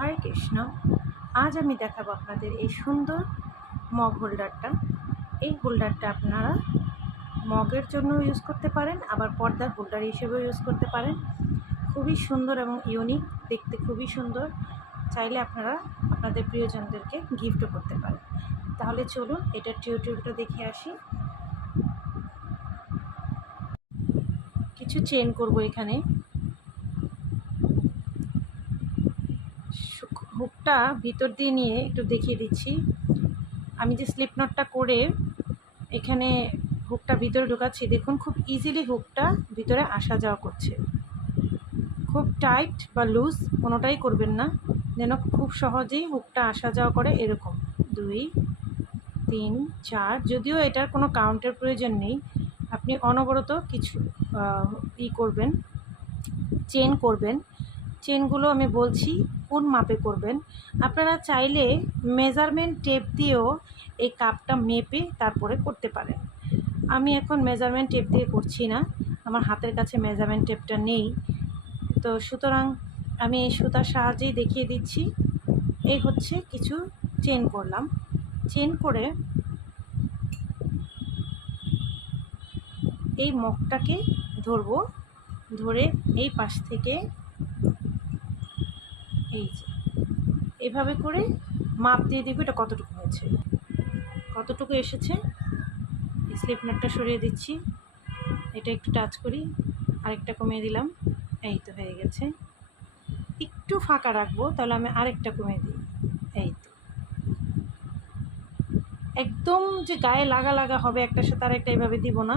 হরে কৃষ্ণ। আজ আমি দেখাবো আপনাদের এই সুন্দর মগ হোল্ডারটা। এই হোল্ডারটা আপনারা মগের জন্য ইউজ করতে পারেন, আবার পর্দার হোল্ডার হিসেবেও ইউজ করতে পারেন। খুবই সুন্দর এবং ইউনিক, দেখতে খুবই সুন্দর। চাইলে আপনারা আপনাদের প্রিয়জনদেরকে গিফটও করতে পারেন। তাহলে চলুন এটার টিউটোরিয়ালটা দেখে আসি। কিছু চেন করব এখানে। হুকটা ভিতর দিয়ে নিয়ে একটু দেখিয়ে দিচ্ছি। আমি যে স্লিপ নটটা করে এখানে হুকটা ভিতরে ঢোকাচ্ছি, দেখুন খুব ইজিলি হুকটা ভিতরে আসা যাওয়া করছে। খুব টাইট বা লুজ কোনোটাই করবেন না, যেন খুব সহজেই হুকটা আসা যাওয়া করে। এরকম 2, 3, 4, যদিও এটার কোনো কাউন্টের প্রয়োজন নেই। আপনি অনবরত কিছু করবেন, চেন করবেন। চেনগুলো আমি বলছি কোন মাপে করবেন। আপনারা চাইলে মেজারমেন্ট টেপ দিয়েও এই কাপটা মেপে তারপরে করতে পারেন। আমি এখন মেজারমেন্ট টেপ দিয়ে করছি না, আমার হাতের কাছে মেজারমেন্ট টেপটা নেই, তো সুতরাং আমি এই সুতার সাহায্যেই দেখিয়ে দিচ্ছি। এই হচ্ছে কিছু চেন করলাম। চেন করে এই মগটাকে ধরবো, ধরে এই পাশ থেকে এই যে এভাবে করে মাপ দিয়ে দিব এটা কতটুকু হয়েছে, কতটুকু এসেছে। স্লিপ নটটা সরিয়ে দিচ্ছি, এটা একটু টাচ করি, আরেকটা কমিয়ে দিলাম, এই তো হয়ে গেছে। একটু ফাঁকা রাখবো, তাহলে আমি আরেকটা কমিয়ে দিই, এই তো। একদম যে গায়ে লাগা লাগা হবে একটার সাথে আরেকটা, এইভাবে দিব না,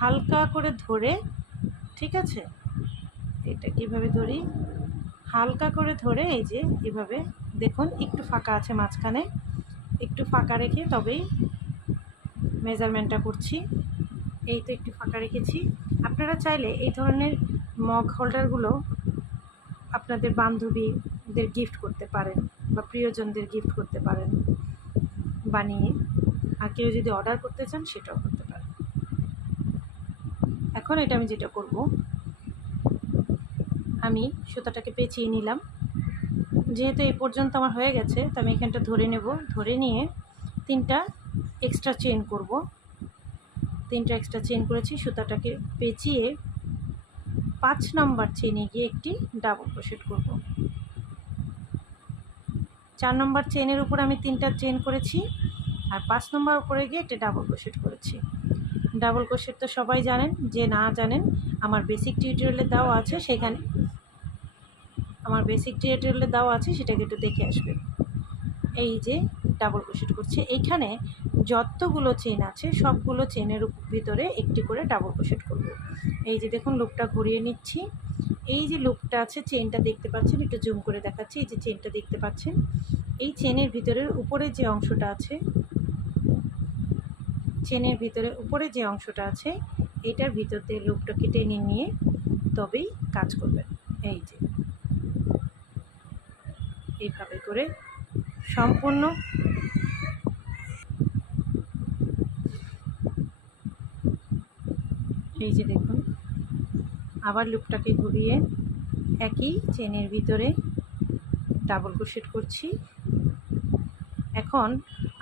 হালকা করে ধরে, ঠিক আছে। এটা কীভাবে ধরি, হালকা করে ধরে এই যে এভাবে দেখুন একটু ফাঁকা আছে মাঝখানে, একটু ফাঁকা রেখে তবেই মেজারমেন্টটা করছি। এই তো একটু ফাঁকা রেখেছি। আপনারা চাইলে এই ধরনের মগ হোল্ডারগুলো আপনাদের বান্ধবীদের গিফট করতে পারেন বা প্রিয়জনদের গিফট করতে পারেন বানিয়ে, আর কেউ যদি অর্ডার করতে চান সেটাও করতে পারেন। এখন এটা আমি যেটা করব, আমি সুতাটাকে পেঁচিয়ে নিলাম। যেহেতু এই পর্যন্ত আমার হয়ে গেছে, তো আমি এখানটা ধরে নেব। ধরে নিয়ে 3টা এক্সট্রা চেন করব। 3টা এক্সট্রা চেন করেছি। সুতাটাকে পেঁচিয়ে 5 নম্বর চেনে গিয়ে একটি ডাবল ক্রোশেট করব। 4 নম্বর চেনের উপর আমি 3টা চেন করেছি, আর 5 নম্বর উপরে গিয়ে একটা ডাবল ক্রোশেট করেছি। ডাবল ক্রোশেট তো সবাই জানেন, যে না জানেন আমার বেসিক টিউটোরিয়ালে দেওয়া আছে, সেখানে আমার বেসিক টিউটোরিয়ালে দেওয়া আছে, সেটাকে একটু দেখে আসবেন। এই যে ডাবল ক্রোশেট করছে, এইখানে যতগুলো চেন আছে সবগুলো চেনের ভিতরে একটি করে ডাবল ক্রোশেট করব। এই যে দেখুন লুপটা ঘুরিয়ে নিচ্ছি। এই যে লুপটা আছে, চেনটা দেখতে পাচ্ছেন, একটু জুম করে দেখাচ্ছি। এই যে চেনটা দেখতে পাচ্ছেন, এই চেনের ভিতরের উপরে যে অংশটা আছে, চেনের ভিতরে উপরে যে অংশটা আছে, এটার ভিতর দিয়ে লুপটাকে টেনে নিয়ে তবেই কাজ করবেন। এই যে এইভাবে করে সম্পূর্ণ এই যে দেখুন, আবার লুপটাকে ঘুরিয়ে একই চেনের ভিতরে ডাবল ক্রোশেট করছি। এখন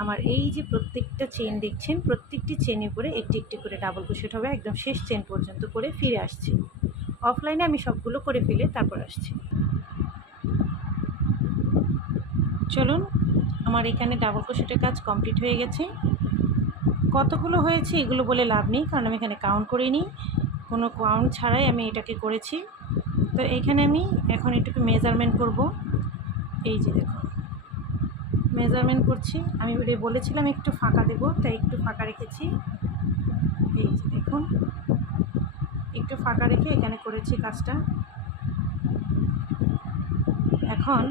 আমার এই যে প্রত্যেকটা চেন দেখছেন, প্রত্যেকটি চেনের উপরে একটি একটি করে ডাবল ক্রোশেট হবে, একদম শেষ চেন পর্যন্ত করে ফিরে আসছি। অফলাইনে আমি সবগুলো করে ফেলে তারপর আসছি। চলুন, আমার এখানে ডাবল ক্রোশেটের কাজ কমপ্লিট হয়ে গেছে। কতগুলো হয়েছে এগুলো বলে লাভ নেই, কারণ আমি এখানে কাউন্ট করিনি, কোনো কাউন্ট ছাড়াই আমি এটাকে করেছি। তো এইখানে আমি এখন একটু মেজারমেন্ট করব। এই যে দেখুন মেজারমেন্ট করছি, আমি বলেছিলাম একটু ফাঁকা দেব, তাই একটু ফাঁকা রেখেছি। এই যে দেখুন একটু ফাঁকা রেখে এখানে করেছি কাজটা। এখন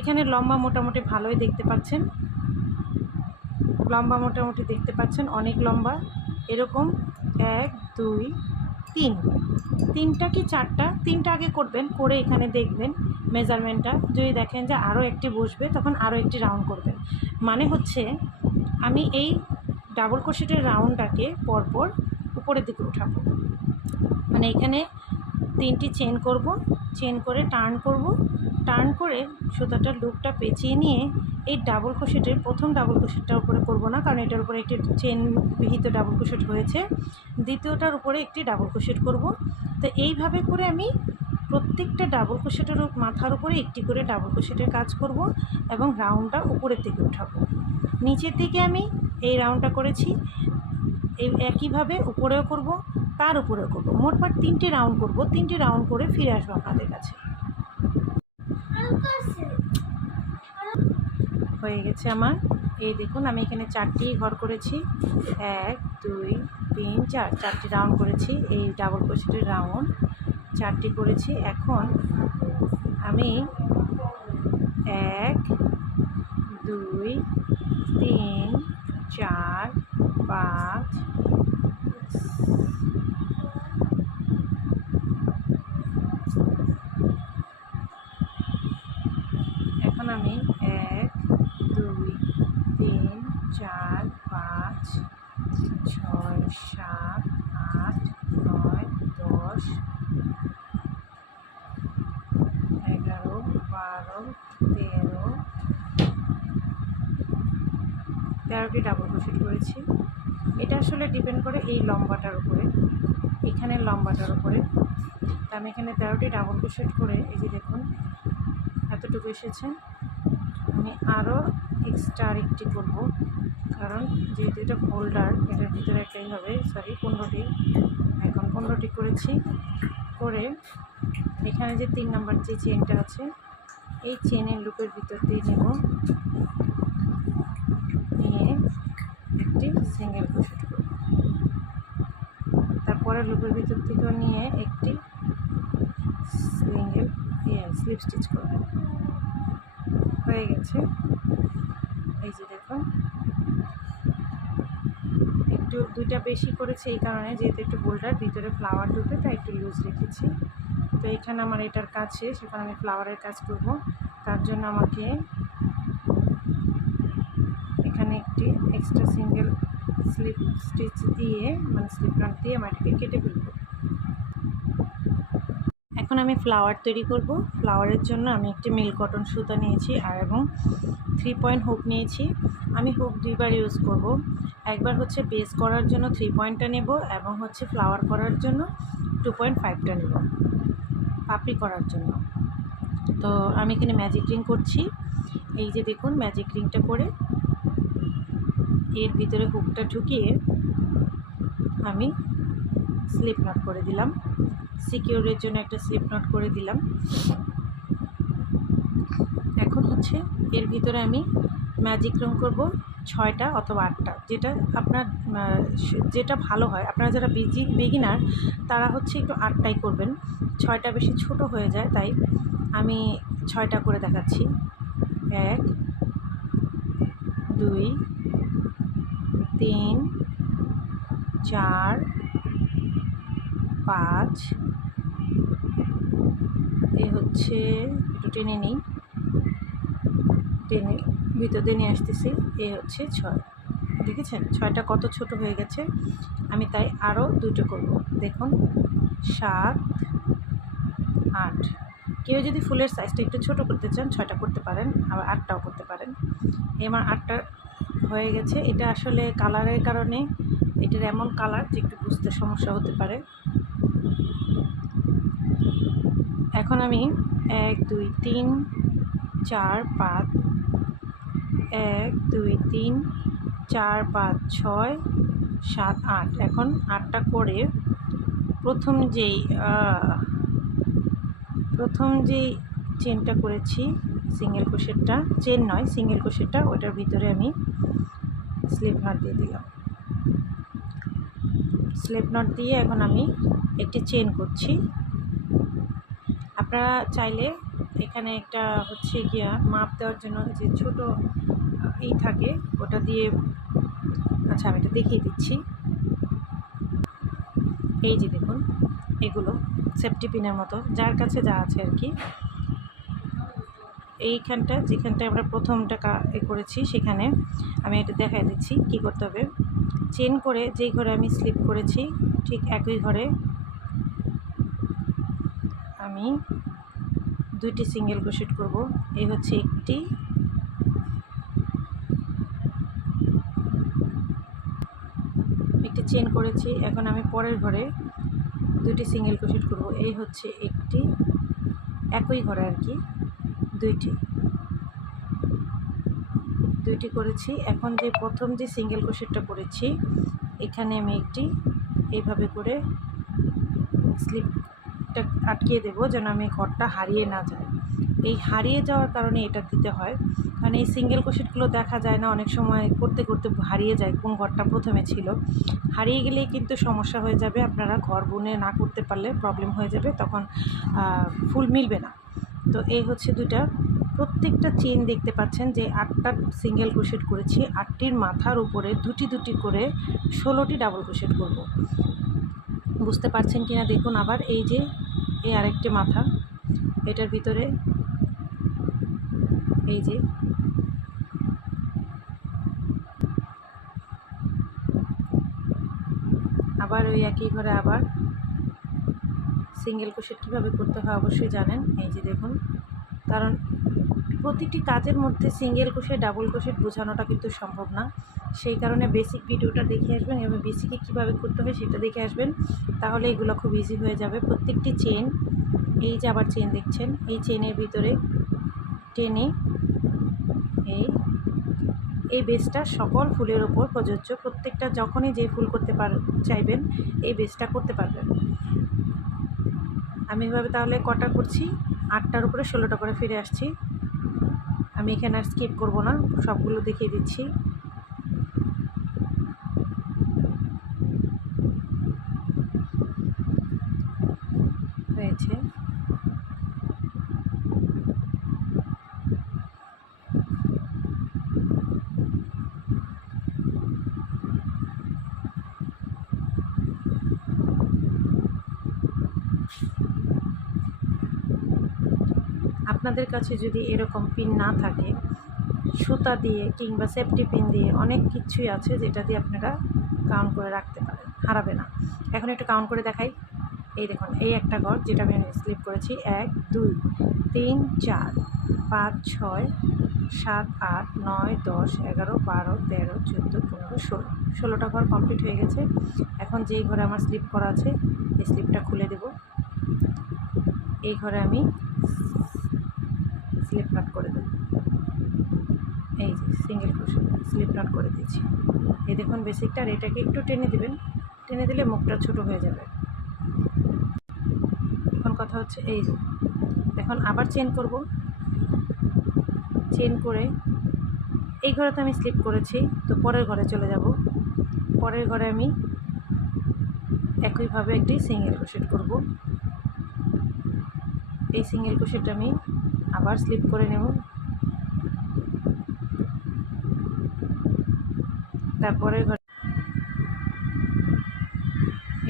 এখানে লম্বা মোটামুটি ভালোই দেখতে পাচ্ছেন, লম্বা মোটামুটি দেখতে পাচ্ছেন, অনেক লম্বা। এরকম 1, 2, 3, 3টা কি 4টা, 3টা আগে করবেন, করে এখানে দেখবেন মেজারমেন্টটা, যদি দেখেন যে আরও একটি বসবে তখন আরও একটি রাউন্ড করবেন। মানে হচ্ছে আমি এই ডাবল ক্রোশেটের রাউন্ডটাকে পরপর উপরের দিকে উঠাবো। মানে এখানে 3টি চেন করব, চেন করে টার্ন করব, টার্ন করে সুতাটার লুপটা পেঁচিয়ে নিয়ে এই ডাবল ক্রোশেটের প্রথম ডাবল ক্রোশেটটার উপরে করব না, কারণ এটার উপরে একটি চেন বিহিত ডাবল ক্রোশেট হয়েছে। দ্বিতীয়টার উপরে একটি ডাবল ক্রোশেট করব। তো এইভাবে করে আমি প্রত্যেকটা ডাবল ক্রোশেটের মাথার উপরে একটি করে ডাবল ক্রোশেটের কাজ করব এবং রাউন্ডটা উপরের দিকে উঠাবো। নিচের দিকে আমি এই রাউন্ডটা করেছি, এই একইভাবে উপরেও করব, তার উপরেও করব। মোটমাট 3টে রাউন্ড করব। 3টে রাউন্ড করে ফিরে আসবো আপনাদের কাছে। হয়ে গেছে আমার। এই দেখুন আমি এখানে 4টি ঘর করেছি, 1 2 3 4, 4টি রাউন্ড করেছি। এই ডাবল ক্রোশেটের রাউন্ড 4টি করেছি। এখন আমি 1 2 3 4 5 এখন আমি 1 2 3 4 5 6 7 8 9 10 11 12 13টি ডাবল ক্রোশেট করেছি। এটা আসলে ডিপেন্ড করে এই লম্বাটার উপরে, এখানের লম্বাটার উপরে। তা আমি এখানে 13টি ডাবল ক্রোশেট করে, এই যে দেখুন এতটুকু এসেছে। আমি আরও এক্সট্রা আরেকটি করব, কারণ যেহেতু এটা ফোল্ডার, এটার ভিতরে একটাই হবে, 15টি। এখন 15টি করেছি। করে এখানে যে 3 নম্বর যে চেনটা আছে, এই চেনের লুপের ভিতর দিয়ে নেব, নিয়ে একটি সিঙ্গেল ক্রোশেট করব। তারপরে লুপের ভিতর থেকেও নিয়ে একটি সিঙ্গেল স্লিপ স্টিচ করব। হয়ে গেছে। এই যে দেখুন একটু 2টা বেশি করেছি এই কারণে, যেহেতু একটু বোল্ডার, ভিতরে ফ্লাওয়ার ঢুকে, তাই একটু লুজ রেখেছি। তো এখানে আমার এটার কাজ শেষ। এখন আমি ফ্লাওয়ারের কাজ করব। তার জন্য আমাকে এখানে একটি এক্সট্রা সিঙ্গেল স্লিপ স্টিচ দিয়ে, মানে স্লিপ নট দিয়ে আমি এটাকে কেটে ফেলব। এখন আমি ফ্লাওয়ার তৈরি করব। ফ্লাওয়ারের জন্য আমি একটি মিল কটন সুতা নিয়েছি আর এবং 3 পয়েন্ট হুক নিয়েছি। আমি হুক 2বার ইউজ করব। একবার হচ্ছে বেস করার জন্য 3 পয়েন্টটা নেব, এবং হচ্ছে ফ্লাওয়ার করার জন্য 2.5টা নেব, পাপড়ি করার জন্য। তো আমি এখানে ম্যাজিক রিং করছি। এই যে দেখুন ম্যাজিক রিংটা করে এর ভিতরে হুকটা ঢুকিয়ে আমি স্লিপ নট করে দিলাম। সিকিউরের জন্য একটা স্লিপ নট করে দিলাম। এখন হচ্ছে এর ভিতরে আমি ম্যাজিক রং করব 6টা অথবা 8টা, যেটা ভালো হয়। আপনারা যারা বিগিনার তারা হচ্ছে একটু 8টাই করবেন, 6টা বেশি ছোট হয়ে যায়, তাই আমি 6টা করে দেখাচ্ছি। 1 2 3 4 5, এই হচ্ছে একটু টেনে নিই, টেনে ভিতর দিয়ে নিয়ে আসতেছি। এই হচ্ছে 6। দেখেছেন 6টা কত ছোট হয়ে গেছে। আমি তাই আরও 2টো করব। দেখুন 7 8। কেউ যদি ফুলের সাইজটা একটু ছোট করতে চান 6টা করতে পারেন, আবার 8টাও করতে পারেন। আমার 8টা হয়ে গেছে। এটা আসলে কালারের কারণে, এটার এমন কালার যে একটু বুঝতে সমস্যা হতে পারে। এখন আমি 1 2 3 4 5, 1 2 3 4 5 6 7 8। এখন 8টা করে প্রথম যেই চেনটা করেছি, সিঙ্গেল ক্রোশেটটা, চেন নয় সিঙ্গেল ক্রোশেটটা, ওটার ভিতরে আমি স্লিপ নট দিয়ে দিলাম। স্লিপ নট দিয়ে এখন আমি একটি চেন করছি। আপনারা চাইলে এখানে একটা হচ্ছে গিয়া মাপ দেওয়ার জন্য যে ছোট থাকে, ওটা দিয়ে, আচ্ছা আমি এটা দেখিয়ে দিচ্ছি। এই যে দেখুন এগুলো সেফটি পিনের মতো, যার কাছে যা আছে আর কি। এইখানটা যেখানটা আমরা প্রথমটা করেছি, সেখানে আমি এটা দেখাই দিচ্ছি কি করতে হবে। চেন করে যেই ঘরে আমি স্লিপ করেছি, ঠিক একই ঘরে আমি 2টি সিঙ্গেল ক্রোশেট করব। এই হচ্ছে একটি, চেন করেছি। এখন আমি পরের ঘরে 2টি সিঙ্গেল ক্রোশেট করব। এই হচ্ছে একটি, একই ঘরে আর কি দুইটি করেছি। এখন যে প্রথম যে সিঙ্গেল ক্রোশেটটা করেছি এখানে আমি একটি এইভাবে করে স্লিপটা আটকিয়ে দেব যেন আমি ঘরটা হারিয়ে না যায়। এই হারিয়ে যাওয়ার কারণে এটা দিতে হয়, কারণ এই সিঙ্গেল ক্রোশেটগুলো দেখা যায় না, অনেক সময় করতে করতে হারিয়ে যায় কোন ঘরটা প্রথমে ছিল। হারিয়ে গেলেই কিন্তু সমস্যা হয়ে যাবে, আপনারা ঘর বুনে না করতে পারলে প্রবলেম হয়ে যাবে, তখন ফুল মিলবে না। তো এই হচ্ছে দুইটা, প্রত্যেকটা চেন দেখতে পাচ্ছেন যে 8টা সিঙ্গেল ক্রোশেট করেছি। 8টির মাথার উপরে দুটি করে 16টি ডাবল ক্রোশেট করব। বুঝতে পারছেন কিনা দেখুন। আবার এই যে এই আরেকটি মাথা, এটার ভিতরে এই যে আবার ওই একই ঘরে আবার সিঙ্গেল ক্রোশেট কীভাবে করতে হয় অবশ্যই জানেন। এই যে দেখুন, কারণ প্রতিটি কাজের মধ্যে সিঙ্গেল ক্রোশেট ডাবল ক্রোশেট বোঝানোটা কিন্তু সম্ভব না, সেই কারণে বেসিক ভিডিওটা দেখে আসবেন এবং বেসিকে কীভাবে করতে হয় সেটা দেখে আসবেন, তাহলে এগুলো খুব ইজি হয়ে যাবে। প্রত্যেকটি চেন, এই যে আবার চেন দেখছেন, এই চেনের ভিতরে টেনে এই বেসটা সকল ফুলের ওপর প্রযোজ্য। প্রত্যেকটা যখনই যে ফুল করতে চাইবেন এই বেসটা করতে পারবেন। আমি এভাবে তাহলে কটা করছি, 8টার উপরে 16টা করে ফিরে আসছি। আমি এখানে আর স্কিপ করব না, সবগুলো দেখিয়ে দিচ্ছি। হয়েছে, আপনাদের কাছে যদি এরকম পিন না থাকে, সুতা দিয়ে কিংবা সেফটি পিন দিয়ে অনেক কিছুই আছে যেটা দিয়ে আপনারা কাউন্ট করে রাখতে পারেন, হারাবে না। এখন একটু কাউন্ট করে দেখাই। এই দেখুন, এই একটা ঘর যেটা আমি স্লিপ করেছি, 1 2 3 4 5 6 7 8 9 10 11 12 13 14 15 16, 16টা ঘর কমপ্লিট হয়ে গেছে। এখন যেই ঘরে আমার স্লিপ করা আছে এই স্লিপটা খুলে দেব। এই ঘরে আমি স্লিপ নট করে দেব, এই যে সিঙ্গেল ক্রোশেট স্লিপ নট করে দিয়েছি। এই দেখুন বেসিকটা, আর এটাকে একটু টেনে দেবেন, টেনে দিলে মুখটা ছোট হয়ে যাবে। এখন কথা হচ্ছে এই যে এখন আবার চেন করব, চেন করে এই ঘরে তো আমি স্লিপ করেছি, তো পরের ঘরে চলে যাব। পরের ঘরে আমি একইভাবে একটি সিঙ্গেল ক্রোশেট করব। এই সিঙ্গেল ক্রোশেট আমি আবার স্লিপ করে নেব, তারপরে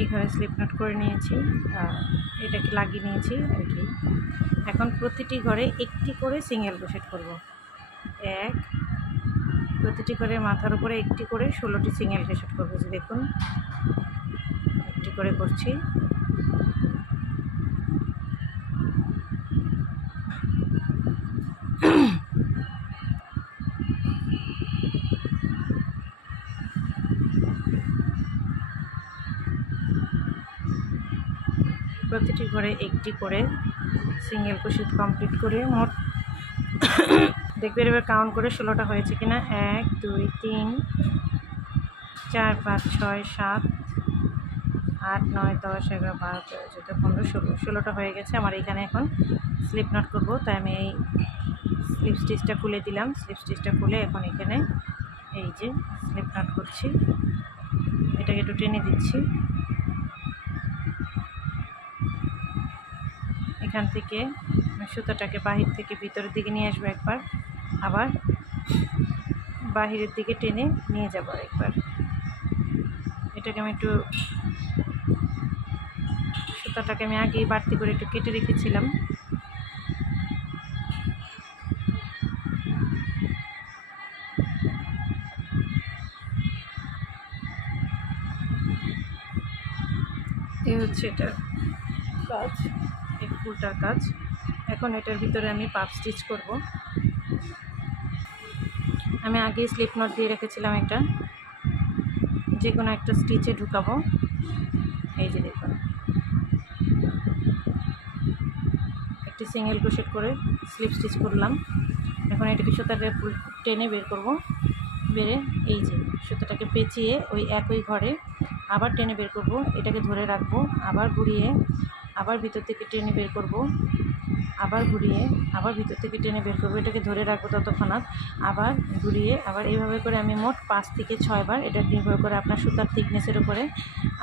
এই ঘরে স্লিপ নট করে নিয়েছি, এটাকে লাগিয়ে নিয়েছি আর কি। এখন প্রতিটি ঘরে একটি করে সিঙ্গেল ক্রোশেট করব। প্রতিটি ঘরে মাথার উপরে একটি করে 16টি সিঙ্গেল ক্রোশেট করবো। যে দেখুন একটি করে করছি। প্রতিটি ঘরে একটি করে সিঙ্গেল ক্রোশেট কমপ্লিট করে মোট দেখবেন এবার কাউন্ট করে 16টা হয়েছে কিনা। 1 2 3 4 5 6 7 8 9 10 11 12 13 14 15 16, 16টা হয়ে গেছে আমার। এখানে এখন স্লিপ নট করব, তাই আমি এই স্লিপ স্টিচটা খুলে দিলাম। স্লিপ স্টিচটা খুলে এখন এখানে এই যে স্লিপ নট করছি, এটাকে একটু টেনে দিচ্ছি। এখান থেকে সুতাটাকে বাহির থেকে ভিতরের দিকে নিয়ে আসবো একবার, আবার বাহিরের দিকে টেনে নিয়ে যাব একবার। এটাকে আমি একটু সুতাটাকে আমি আগেই বাড়তি করে একটু কেটে রেখেছিলাম। এই হচ্ছে এটা কাজ, এই ফুলটার কাজ। এখন এখন এটার ভিতরে আমি পাপ স্টিচ করব। আমি আগে স্লিপ নট দিয়ে রেখেছিলাম, একটা যে কোনো একটা স্টিচে ঢুকাবো। এই যে দেখুন, একটি সিঙ্গেল ক্রোশেট করে স্লিপ স্টিচ করলাম। এখন এটাকে সুতাটা টেনে বের করব। বেরে এই যে সুতাটাকে পেঁচিয়ে ওই একই ঘরে আবার টেনে বের করব। এটাকে ধরে রাখবো, আবার ঘুরিয়ে আবার ভিতর থেকে টেনে বের করব, আবার ঘুরিয়ে আবার ভিতর থেকে টেনে বের করবো। এটাকে ধরে রাখবো ততক্ষণাৎ, আবার ঘুরিয়ে আবার এইভাবে করে আমি মোট 5 থেকে 6 বার, এটা নির্ভর করে আপনার সুতার থিকনেসের উপরে,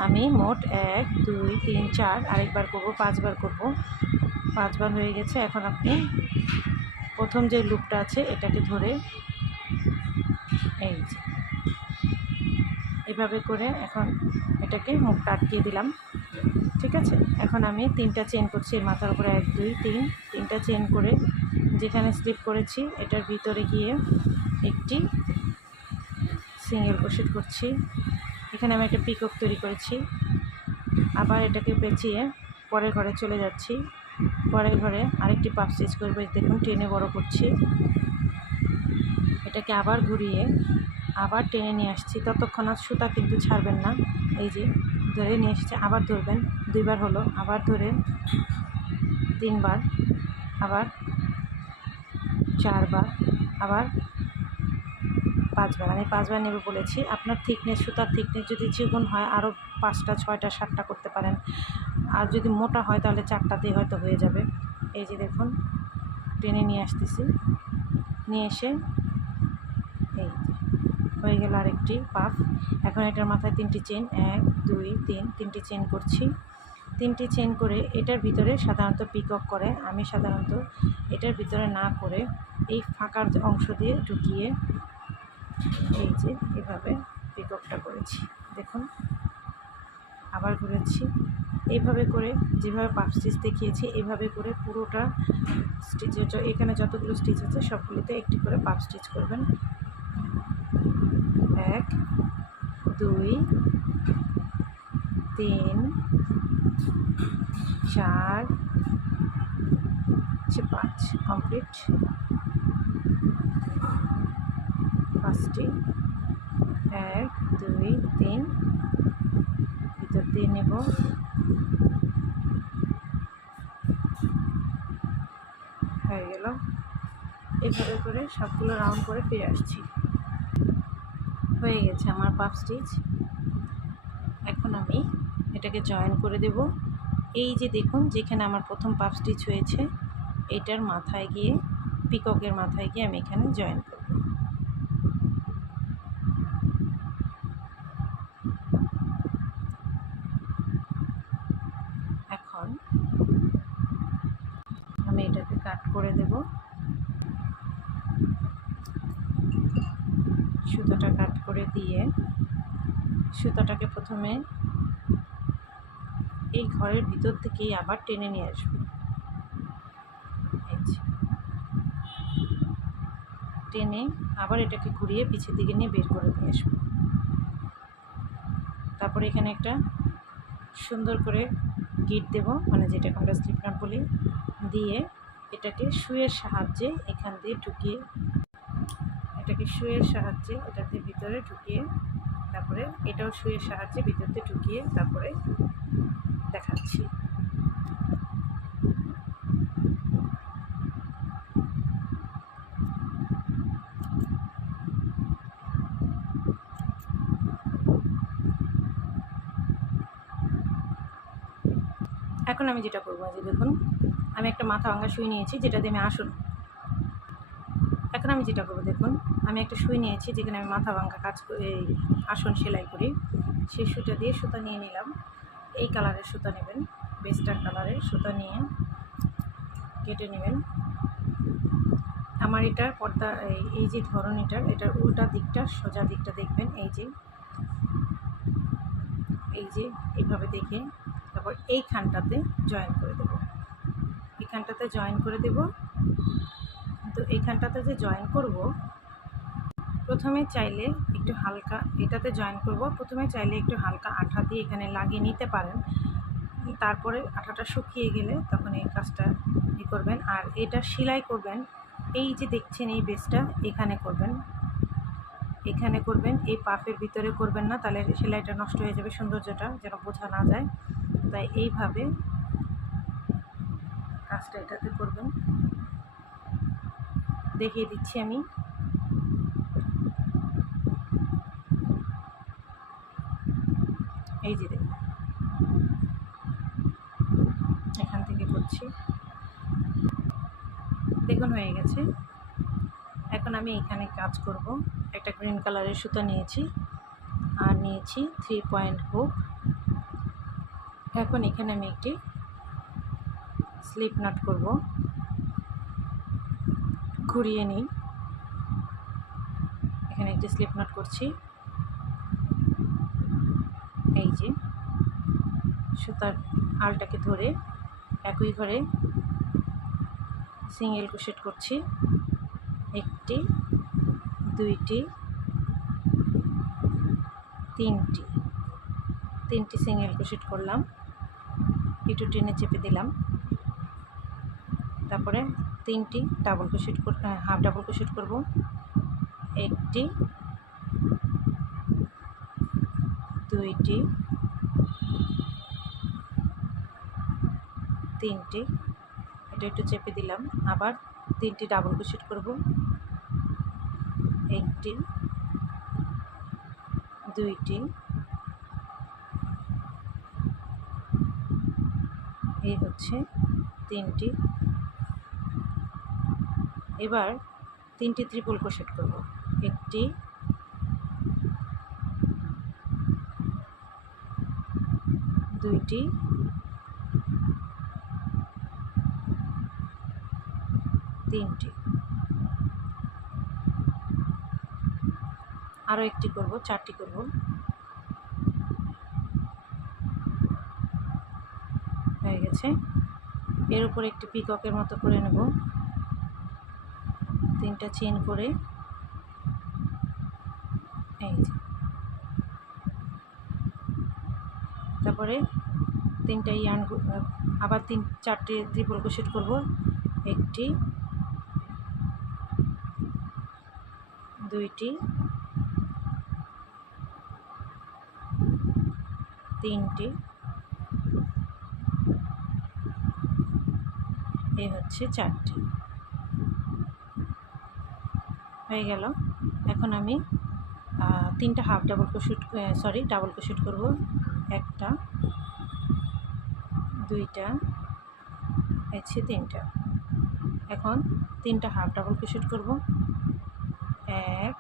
আমি মোট 1 2 3 4 আরেকবার করব, 5 বার করব। 5 বার হয়ে গেছে। এখন আপনি প্রথম যে লুপটা আছে এটাকে ধরে এই যে এভাবে করে এখন এটাকে মুখটা আটকিয়ে দিলাম। ঠিক আছে, এখন আমি 3টা চেন করছি এর মাথার উপরে, 1 2 3, 3টা চেন করে যেখানে স্লিপ করেছি এটার ভিতরে গিয়ে একটি সিঙ্গেল ক্রোশেট করছি। এখানে আমি একটা পিকক তৈরি করেছি। আবার এটাকে পেঁচিয়ে পরের ঘরে চলে যাচ্ছি, পরের ঘরে আরেকটি পাপ স্টিচ করবে। দেখুন টেনে বড় করছি, এটাকে আবার ঘুরিয়ে আবার টেনে নিয়ে আসছি। ততক্ষণাৎ সুতা কিন্তু ছাড়বেন না। এই যে ধরে নিয়ে এসেছে, আবার ধরবেন, 2 বার হলো, আবার ধরে 3 বার, আবার 4 বার, আবার 5 বার। আমি 5 বার নেবে বলেছি। আপনার থিকনেস, সুতার থিকনেস যদি চিকন হয় আরও 5টা 6টা 7টা করতে পারেন, আর যদি মোটা হয় তাহলে 4টাতেই হয়তো হয়ে যাবে। এই যে দেখুন টেনে নিয়ে আসতেছি, নিয়ে এসে এই হয়ে গেল আরেকটি পাফ। এখন এটার মাথায় 3টি চেন, 1 2 3, 3টি চেন করছি। 3টি চেন করে এটার ভিতরে সাধারণত পিকক করে, আমি সাধারণত এটার ভিতরে না করে এই ফাঁকার অংশ দিয়ে ঢুকিয়ে এই যে এভাবে পিককটা করেছি। দেখুন আবার ঘুরেছি, এইভাবে করে যেভাবে পাফ স্টিচ দেখিয়েছি এভাবে করে পুরোটা স্টিচের এখানে যতগুলো স্টিচ আছে সবগুলোতে একটি করে পাফ স্টিচ করবেন। 1 2 3 4 5 কমপ্লিট। 5টি 1 2 3 ভিতর দিয়ে নেব, হয়ে গেল। এভাবে করে সবগুলো রাউন্ড করে ফিরে আসছি। হয়ে গেছে আমার পাফ স্টিচ। এখন আমি এটাকে জয়েন করে দেব। এই যে দেখুন যেখানে আমার প্রথম পাফ স্টিচ হয়েছে এটার মাথায় গিয়ে, পিককের মাথায় গিয়ে আমি এখানে জয়েন করব। এখন আমি এটাকে কাট করে দেব। সুতাটা কাট করে দিয়ে সুতাটাকে প্রথমে এই ঘরের ভিতর থেকেই আবার টেনে নিয়ে আসবো। টেনে আবার এটাকে ঘুরিয়ে পিছের দিকে নিয়ে বের করে নিয়ে আসবো। তারপরে এখানে একটা সুন্দর করে গিট দেব, মানে যেটাকে আমরা স্লিপ নট বলি, দিয়ে এটাকে সুইয়ের সাহায্যে এখান দিয়ে ঢুকিয়ে, এটাকে সুইয়ের সাহায্যে এটাতে ভিতরে ঢুকিয়ে, তারপরে এটাও সুইয়ের সাহায্যে ভিতরতে ঢুকিয়ে তারপরে দেখাচ্ছি। এখন আমি যেটা করবো, যে দেখুন আমি একটা মাথা ভাঙা সুই নিয়েছি যেটা দিয়ে আমি আসন, এখন আমি যেটা করবো দেখুন আমি একটা সুই নিয়েছি যেখানে আমি মাথা ভাঙা কাজ করে আসন সেলাই করি। সেই সুইটা দিয়ে সুতা নিয়ে নিলাম। এই কালারের সুতা নেবেন, বেস্টার কালারের সুতা নিয়ে কেটে নেবেন। আমার এটার পর্দা এই যে ধরন এটার উল্টা দিকটা, সোজা দিকটা দেখবেন। এই যে এইভাবে দেখে তারপর এইখানটাতে জয়েন করে দেব, এইখানটাতে জয়েন করে দেব। তো এইখানটাতে যে জয়েন করব, প্রথমে চাইলে একটু হালকা, এটাতে জয়েন করব প্রথমে চাইলে একটু হালকা আঠা দিয়ে এখানে লাগিয়ে নিতে পারেন। তারপরে আঠাটা শুকিয়ে গেলে তখন এই কাজটা করবেন। আর এটা সেলাই করবেন, এই যে দেখছেন এই বেসটা এখানে করবেন, এখানে করবেন, এই পাফের ভিতরে করবেন না, তাহলে সেলাইটা নষ্ট হয়ে যাবে, সৌন্দর্যটা যেন বোঝা না যায়। তাই এইভাবে কাজটা এটাতে করবেন। দেখিয়ে দিচ্ছি আমি। এই যে দেখুন, এখান থেকে করছি, দেখুন হয়ে গেছে। এখন আমি এখানে কাজ করব। একটা গ্রিন কালারের সুতা নিয়েছি আর নিয়েছি 3 পয়েন্ট হুক। এখন এখানে আমি একটি স্লিপ নট করব, ঘুরিয়ে নিই। এখানে একটি স্লিপ নট করছি। এই যে সুতার আলটাকে ধরে একই ঘরে সিঙ্গেল ক্রোশেট করছি, একটি, দুইটি, তিনটি সিঙ্গেল ক্রোশেট করলাম, একটু টেনে চেপে দিলাম, তারপরে তিনটি double crochet half double crochet করব, একটি, দুইটি, তিনটি, এটা একটু চেপে দিলাম, আবার তিনটি ডাবল ক্রোশেট করব, একটি, দুইটি, এই হচ্ছে তিনটি। এবার তিনটি ট্রিপল ক্রোশেট করব, একটি, দুইটি, তিনটি, আরও একটি করব, চারটি করব। হয়ে গেছে। এর উপরে একটি পিককের মতো করে নেব, তিনটা চেন করে, এই যে, তারপরে তিনটা ইয়ার্ন, আবার চারটে ট্রিপল ক্রোশেট করব, একটি, দুইটি, তিনটি, এই হচ্ছে চারটি। হয়ে গেল। এখন আমি তিনটা half double crochet, double crochet করব, একটা, দুইটা, হচ্ছে তিনটা। এখন তিনটা হাফ ডাবল ক্রোশেট করব, এক,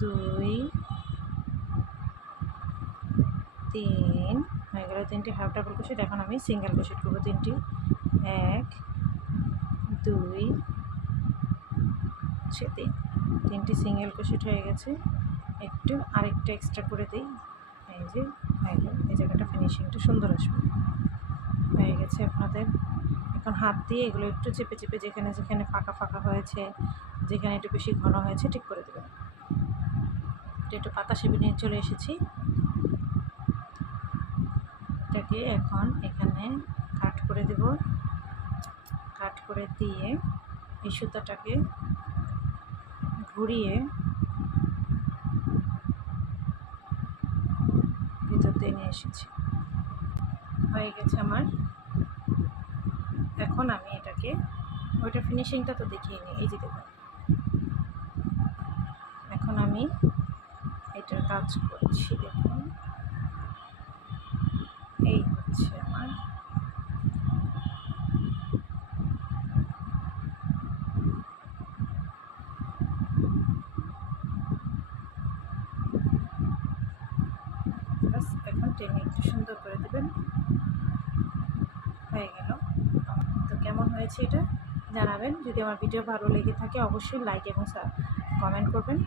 দুই, তিন, হয়ে গেল তিনটি হাফ ডাবল ক্রোশেট। এখন আমি সিঙ্গেল ক্রোশেট করব তিনটি, এক, দুই, তিনটি সিঙ্গেল ক্রোশেট হয়ে গেছে। একটু আরেকটা এক্সট্রা করে দিই, এই যে হয়ে গেল। এই জায়গাটা ফিনিশিংটা সুন্দর আসবে। হয়ে গেছে আপনাদের। এখন হাত দিয়ে এগুলো একটু চেপে চেপে যেখানে যেখানে ফাঁকা ফাঁকা হয়েছে, যেখানে একটু বেশি ঘন হয়েছে ঠিক করে দেবেন। একটু পাতা সেপে নিয়ে চলে এসেছি। এটাকে এখন এখানে কাট করে দেব, কাট করে দিয়ে এই সুতাটাকে ঘুরিয়ে ভিতর দিয়ে নিয়ে এসেছি। হয়ে গেছে আমার। এখন আমি এটাকে, ওইটা ফিনিশিংটা তো দেখিয়ে নিই, এই যে দেখুন। এখন আমি এটার কাজ করছি, দেখুন এই হচ্ছে আমার। বাস এখন টেনে একটু সুন্দর করে দেবেন। হয়ে গেল। তো কেমন হয়েছে এটা জানাবেন। যদি আমার ভিডিও ভালো লেগে থাকে অবশ্যই লাইক এবং কমেন্ট করবেন।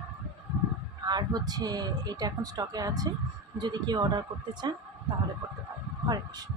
আর হচ্ছে এটা এখন স্টকে আছে, যদি কেউ অর্ডার করতে চান তাহলে করতে পারেন। হরে কৃষ্ণ।